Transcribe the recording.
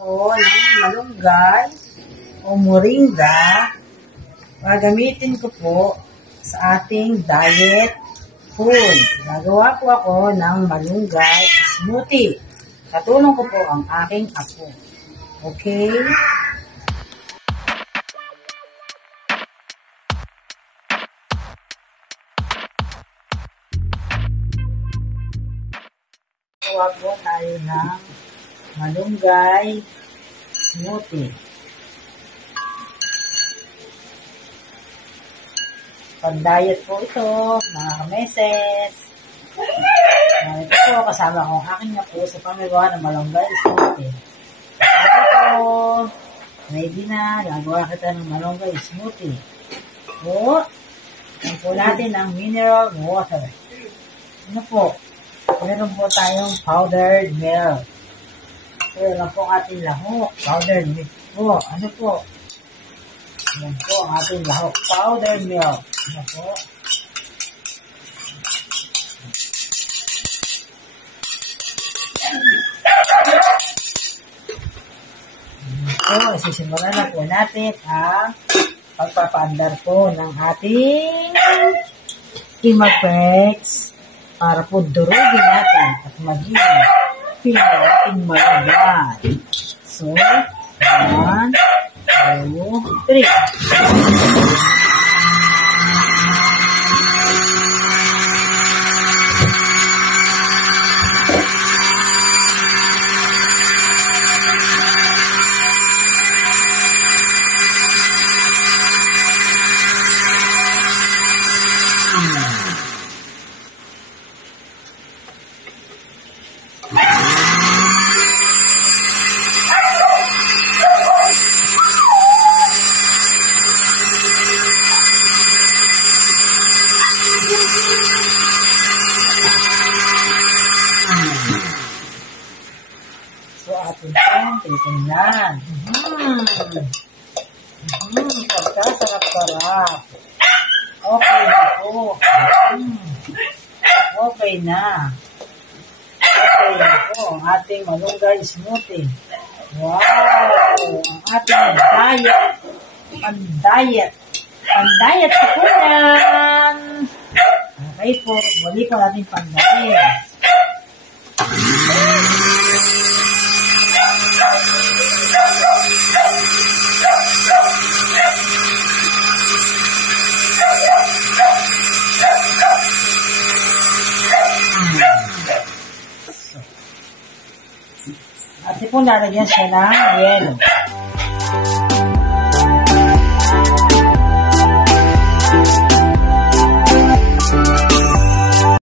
O ng malunggay o moringa. Gagamitin ko po sa ating diet food. Gagawa po ako ng malunggay smoothie. Katulong ko po ang aking apo. Okay? Gawa po tayo ng malunggay smoothie. Pag-diet po ito, mga kameses. Ito po, kasama ko ang aking apo sa pamagawa ng malunggay smoothie. Ito po, ready na, gagawa kita ng malunggay smoothie. Po, yan po natin ang mineral water. Ano po? Meron po tayong powdered milk. Ito lang po ang ating lahok. Powdered milk po. Ano po? Yan po ang ating lahok. Powdered milk. Ano po? So, isisimulan na po natin ang pagpapaandar po ng ating Kimapex para po durugin natin at maging pinating malagay. So, 1, 2, 3. So, atin pong titingnan. Pagkasarap-sarap. Okay na po. Okay na. Okay na po ang ating malunggay smoothie. Wow! Ang ating diet. Pan-diet. Pan-diet sa kunan. Okay po. Muli po natin pan-diet. At po lalagyan siya ng yelo.